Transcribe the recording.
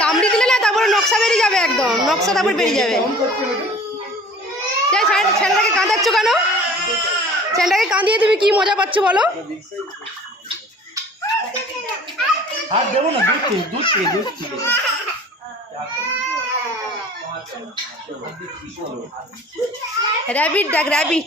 কামড়ি দিলে না তারপরে নকশা বেরিয়ে যাবে, একদম নকশা তারপর বেরিয়ে যাবে। ছেলেটাকে কাঁদাচ্ছ কেন? ছেলেটাকে কাঁদিয়ে তুমি কি মজা পাচ্ছ বলো? র্যাবিট দেখ, র্যাবিট।